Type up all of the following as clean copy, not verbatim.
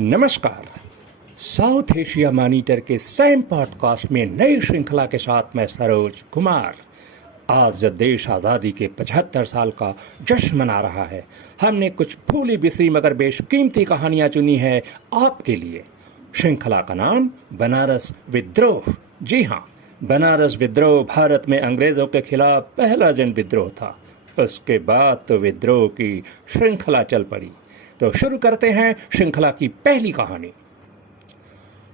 नमस्कार। South Asia monitor के Sam podcast में नई श्रृंखला के साथ मैं सरोज कुमार। आज जब देश आज़ादी के 75 साल का जश्न मना रहा है, हमने कुछ भूली बिसरी मगर बेशकीमती कहानियां चुनी है आपके लिए। श्रृंखला का नाम बनारस विद्रोह। जी हाँ, बनारस विद्रोह भारत में अंग्रेजों के खिलाफ पहला जन विद्रोह था। उसके बाद तो विद्रोह की श्रृंखला चल पड़ी। तो शुरू करते हैं श्रृंखला की पहली कहानी।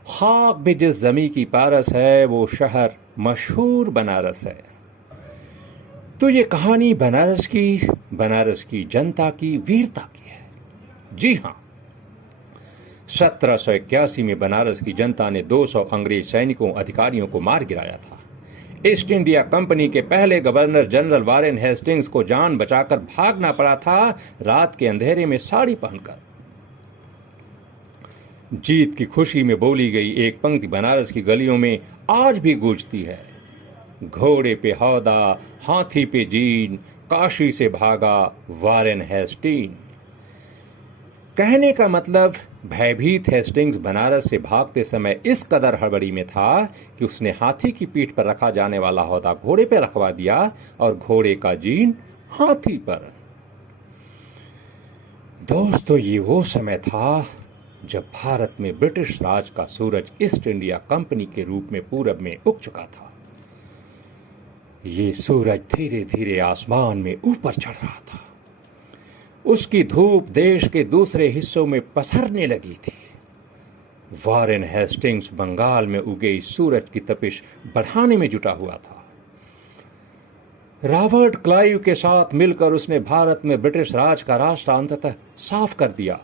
खाक भी जिस जमी की पारस है वो शहर मशहूर बनारस है। तो ये कहानी बनारस की जनता की वीरता की है। जी हाँ, 1781 में बनारस की जनता ने 200 अंग्रेज सैनिकों अधिकारियों को मार गिराया था। ईस्ट इंडिया कंपनी के पहले गवर्नर जनरल वारेन हेस्टिंग्स को जान बचाकर भागना पड़ा था, रात के अंधेरे में साड़ी पहनकर। जीत की खुशी में बोली गई एक पंक्ति बनारस की गलियों में आज भी गूंजती है। घोड़े पे हौदा, हाथी पे जीन, काशी से भागा वारेन हेस्टिंग। कहने का मतलब भयभीत हेस्टिंग्स बनारस से भागते समय इस कदर हड़बड़ी में था कि उसने हाथी की पीठ पर रखा जाने वाला हौदा घोड़े पर रखवा दिया और घोड़े का जीन हाथी पर। दोस्तों, ये वो समय था जब भारत में ब्रिटिश राज का सूरज ईस्ट इंडिया कंपनी के रूप में पूरब में उग चुका था। ये सूरज धीरे धीरे आसमान में ऊपर चढ़ रहा था। उसकी धूप देश के दूसरे हिस्सों में पसरने लगी थी। वारेन हेस्टिंग्स बंगाल में उगे इस सूरज की तपिश बढ़ाने में जुटा हुआ था। रॉबर्ट क्लाइव के साथ मिलकर उसने भारत में ब्रिटिश राज का रास्ता अंततः साफ कर दिया।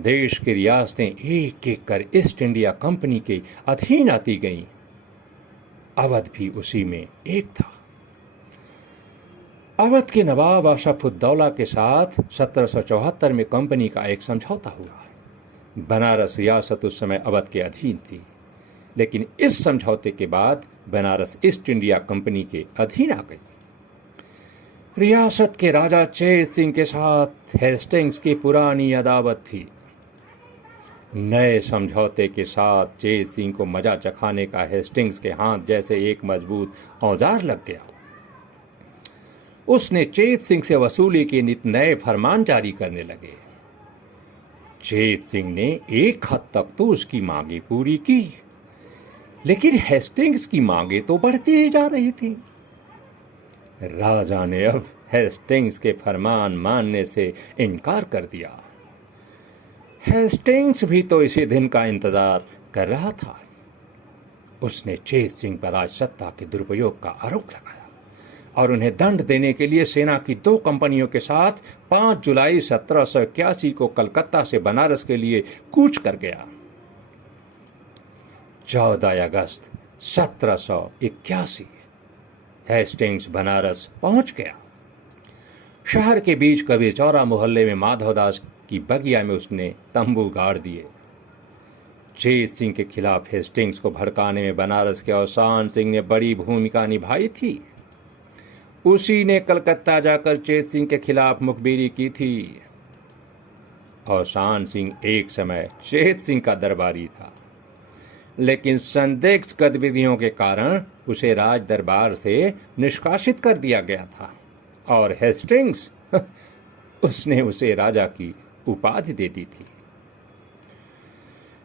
देश की रियासतें एक एक कर ईस्ट इंडिया कंपनी के अधीन आती गईं। अवध भी उसी में एक था। अवध के नवाब अशरफुद्दौला के साथ 1774 में कंपनी का एक समझौता हुआ। बनारस रियासत उस समय अवध के अधीन थी, लेकिन इस समझौते के बाद बनारस ईस्ट इंडिया कंपनी के अधीन आ गई। रियासत के राजा चेत सिंह के साथ हेस्टिंग्स की पुरानी अदावत थी। नए समझौते के साथ चेत सिंह को मजा चखाने का हेस्टिंग्स के हाथ जैसे एक मजबूत औजार लग गया। उसने चेत सिंह से वसूली के नित नए फरमान जारी करने लगे। चेत सिंह ने एक हद तक तो उसकी मांगे पूरी की, लेकिन हेस्टिंग्स की मांगे तो बढ़ती ही जा रही थी। राजा ने अब हेस्टिंग्स के फरमान मानने से इनकार कर दिया। हेस्टिंग्स भी तो इसी दिन का इंतजार कर रहा था। उसने चेत सिंह पर आज सत्ता के दुरुपयोग का आरोप लगाया और उन्हें दंड देने के लिए सेना की 2 कंपनियों के साथ 5 जुलाई 1781 को कलकत्ता से बनारस के लिए कूच कर गया। 14 अगस्त 1781 हेस्टिंग्स बनारस पहुंच गया। शहर के बीच कबीर चौरा मोहल्ले में माधवदास की बगिया में उसने तंबू गाड़ दिए। चेत सिंह के खिलाफ हेस्टिंग्स को भड़काने में बनारस के औसान सिंह ने बड़ी भूमिका निभाई थी। उसी ने कलकत्ता जाकर चेत सिंह के खिलाफ मुखबिरी की थी। औसान सिंह एक समय चेत सिंह का दरबारी था, लेकिन संदिग्ध गतिविधियों के कारण उसे राज दरबार से निष्कासित कर दिया गया था और हेस्टिंग्स उसने उसे राजा की उपाधि दे दी थी।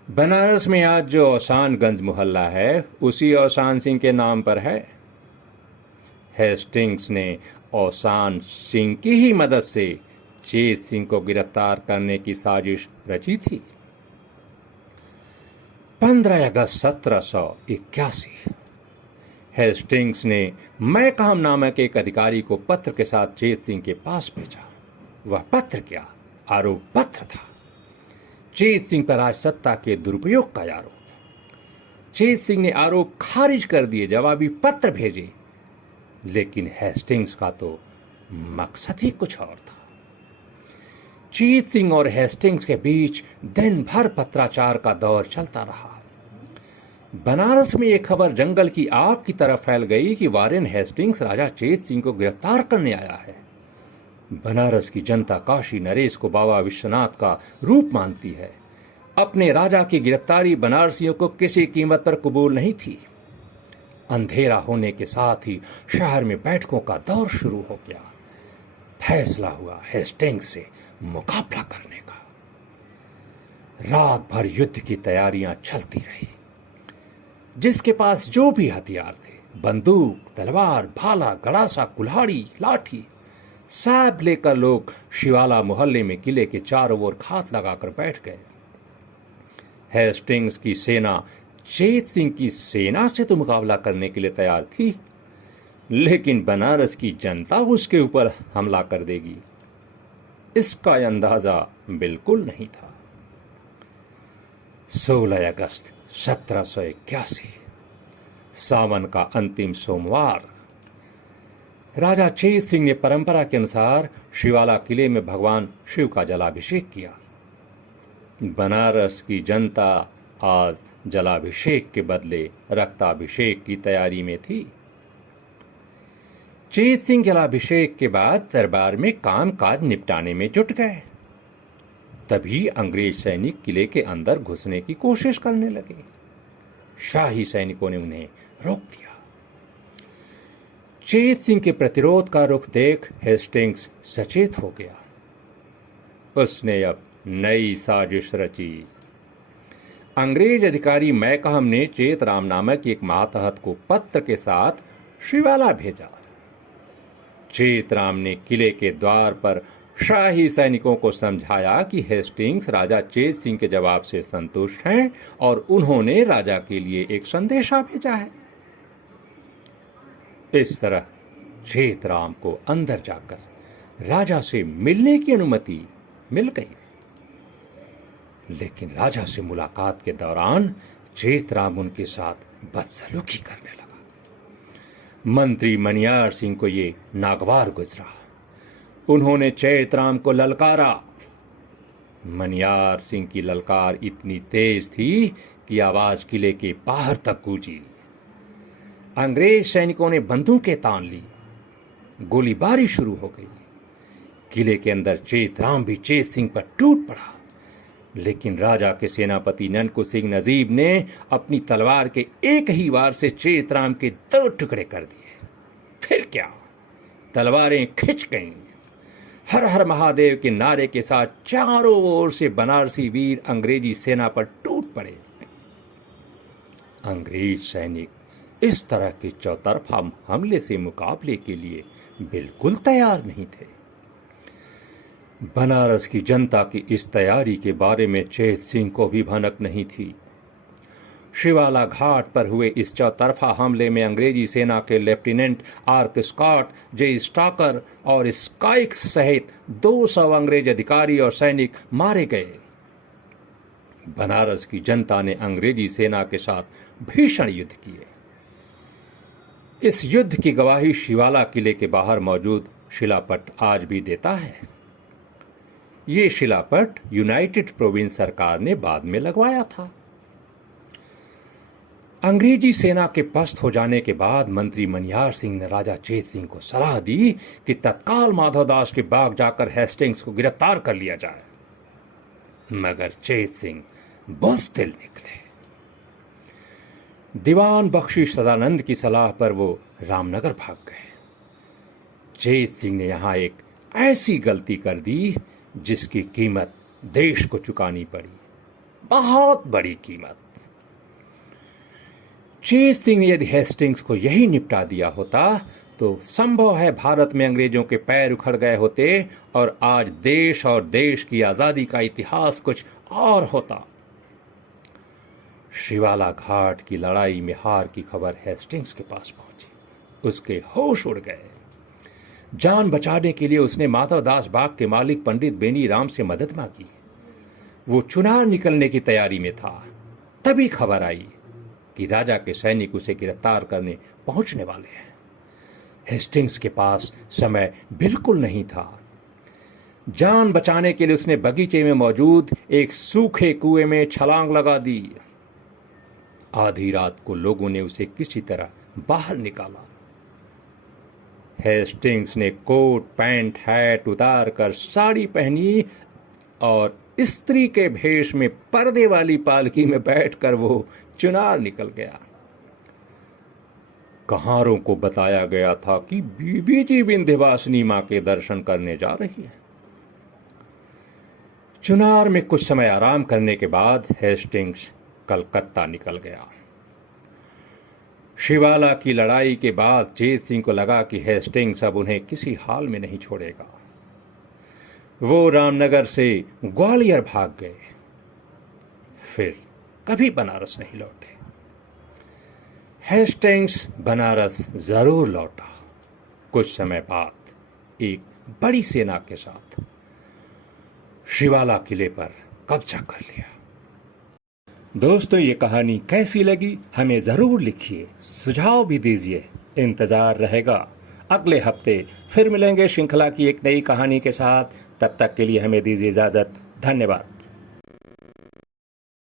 बनारस में आज जो औसानगंज मोहल्ला है उसी औसान सिंह के नाम पर है। हेस्टिंग्स ने औसान सिंह की ही मदद से चेत सिंह को गिरफ्तार करने की साजिश रची थी। 15 अगस्त 1781 हेस्टिंग्स ने मैकहम नामक एक अधिकारी को पत्र के साथ चेत सिंह के पास भेजा। वह पत्र क्या, आरोप पत्र था। चेत सिंह पर आज सत्ता के दुरुपयोग का आरोप। चेत सिंह ने आरोप खारिज कर दिए, जवाबी पत्र भेजे, लेकिन हेस्टिंग्स का तो मकसद ही कुछ और था। चेत सिंह और हेस्टिंग्स के बीच दिन भर पत्राचार का दौर चलता रहा। बनारस में एक खबर जंगल की आग की तरह फैल गई कि वारेन हेस्टिंग्स राजा चेत सिंह को गिरफ्तार करने आया है। बनारस की जनता काशी नरेश को बाबा विश्वनाथ का रूप मानती है। अपने राजा की गिरफ्तारी बनारसियों को किसी कीमत पर कबूल नहीं थी। अंधेरा होने के साथ ही शहर में बैठकों का दौर शुरू हो गया। फैसला हुआ हेस्टिंग्स से मुकाबला करने का। रात भर युद्ध की तैयारियां चलती रही। जिसके पास जो भी हथियार थे, बंदूक, तलवार, भाला, गड़ासा, कुल्हाड़ी, लाठी, सब लेकर लोग शिवाला मोहल्ले में किले के चारों ओर घात लगाकर बैठ गए। हेस्टिंग्स की सेना चेत सिंह की सेना से तो मुकाबला करने के लिए तैयार थी, लेकिन बनारस की जनता उसके ऊपर हमला कर देगी, इसका अंदाजा बिल्कुल नहीं था। 16 अगस्त 1781 सावन का अंतिम सोमवार, राजा चेत सिंह ने परंपरा के अनुसार शिवाला किले में भगवान शिव का जलाभिषेक किया। बनारस की जनता आज जलाभिषेक के बदले रक्ताभिषेक की तैयारी में थी। चेत सिंह जलाभिषेक के बाद दरबार में कामकाज निपटाने में जुट गए। तभी अंग्रेज सैनिक किले के अंदर घुसने की कोशिश करने लगे। शाही सैनिकों ने उन्हें रोक दिया। चेत सिंह के प्रतिरोध का रुख देख हेस्टिंग्स सचेत हो गया। उसने अब नई साजिश रची। अंग्रेज अधिकारी मैकहम ने चेतराम नामक एक मातहत को पत्र के साथ शिवाला भेजा। चेतराम ने किले के द्वार पर शाही सैनिकों को समझाया कि हेस्टिंग्स राजा चेत सिंह के जवाब से संतुष्ट हैं और उन्होंने राजा के लिए एक संदेशा भेजा है। इस तरह चेतराम को अंदर जाकर राजा से मिलने की अनुमति मिल गई। लेकिन राजा से मुलाकात के दौरान चेतराम उनके साथ बदसलूकी करने लगा। मंत्री मनियार सिंह को ये नागवार गुजरा। उन्होंने चेतराम को ललकारा। मनियार सिंह की ललकार इतनी तेज थी कि आवाज किले के बाहर तक गूंजी। अंग्रेज सैनिकों ने बंदूकें तान ली। गोलीबारी शुरू हो गई। किले के अंदर चेतराम भी चेत सिंह पर टूट पड़ा, लेकिन राजा के सेनापति ननकू सिंह नजीब ने अपनी तलवार के एक ही वार से चेतराम के 2 टुकड़े कर दिए। फिर क्या, तलवारें खिंच गईं। हर हर महादेव के नारे के साथ चारों ओर से बनारसी वीर अंग्रेजी सेना पर टूट पड़े। अंग्रेज सैनिक इस तरह के चौतरफा हमले से मुकाबले के लिए बिल्कुल तैयार नहीं थे। बनारस की जनता की इस तैयारी के बारे में चेत सिंह को भी भनक नहीं थी। शिवाला घाट पर हुए इस चौतरफा हमले में अंग्रेजी सेना के लेफ्टिनेंट आर्क स्कॉट, जे स्टॉकर और स्काइक्स सहित 200 अंग्रेज अधिकारी और सैनिक मारे गए। बनारस की जनता ने अंग्रेजी सेना के साथ भीषण युद्ध किए। इस युद्ध की गवाही शिवाला किले के बाहर मौजूद शिलापट आज भी देता है। ये शिलापट यूनाइटेड प्रोविंस सरकार ने बाद में लगवाया था। अंग्रेजी सेना के पस्त हो जाने के बाद मंत्री मनिहार सिंह ने राजा चेत सिंह को सलाह दी कि तत्काल माधवदास के बाग जाकर हेस्टिंग्स को गिरफ्तार कर लिया जाए, मगर चेत सिंह बुज़दिल निकले। दीवान बख्शी सदानंद की सलाह पर वो रामनगर भाग गए। चेत सिंह ने यहां एक ऐसी गलती कर दी जिसकी कीमत देश को चुकानी पड़ी, बहुत बड़ी कीमत। चेत सिंह ने यदि हेस्टिंग्स को यही निपटा दिया होता तो संभव है भारत में अंग्रेजों के पैर उखड़ गए होते और आज देश और देश की आजादी का इतिहास कुछ और होता। शिवाला घाट की लड़ाई में हार की खबर हेस्टिंग्स के पास पहुंची। उसके होश उड़ गए। जान बचाने के लिए उसने माधवदास बाग के मालिक पंडित बेनी राम से मदद मांगी। वो चुनार निकलने की तैयारी में था। तभी खबर आई कि राजा के सैनिक उसे गिरफ्तार करने पहुंचने वाले हैं। हेस्टिंग्स के पास समय बिल्कुल नहीं था। जान बचाने के लिए उसने बगीचे में मौजूद एक सूखे कुएं में छलांग लगा दी। आधी रात को लोगों ने उसे किसी तरह बाहर निकाला। हेस्टिंग्स ने कोट पैंट हैट उतार कर साड़ी पहनी और स्त्री के भेष में पर्दे वाली पालकी में बैठकर वो चुनार निकल गया। कहारों को बताया गया था कि बीबी जी विंध्यवासिनी मां के दर्शन करने जा रही है। चुनार में कुछ समय आराम करने के बाद हेस्टिंग्स कलकत्ता निकल गया। शिवाला की लड़ाई के बाद जेत सिंह को लगा कि हेस्टिंग्स अब उन्हें किसी हाल में नहीं छोड़ेगा। वो रामनगर से ग्वालियर भाग गए, फिर कभी बनारस नहीं लौटे। हेस्टिंग्स बनारस जरूर लौटा, कुछ समय बाद एक बड़ी सेना के साथ शिवाला किले पर कब्जा कर लिया। दोस्तों, ये कहानी कैसी लगी हमें जरूर लिखिए, सुझाव भी दीजिए। इंतजार रहेगा। अगले हफ्ते फिर मिलेंगे श्रृंखला की एक नई कहानी के साथ। तब तक के लिए हमें दीजिए इजाजत। धन्यवाद।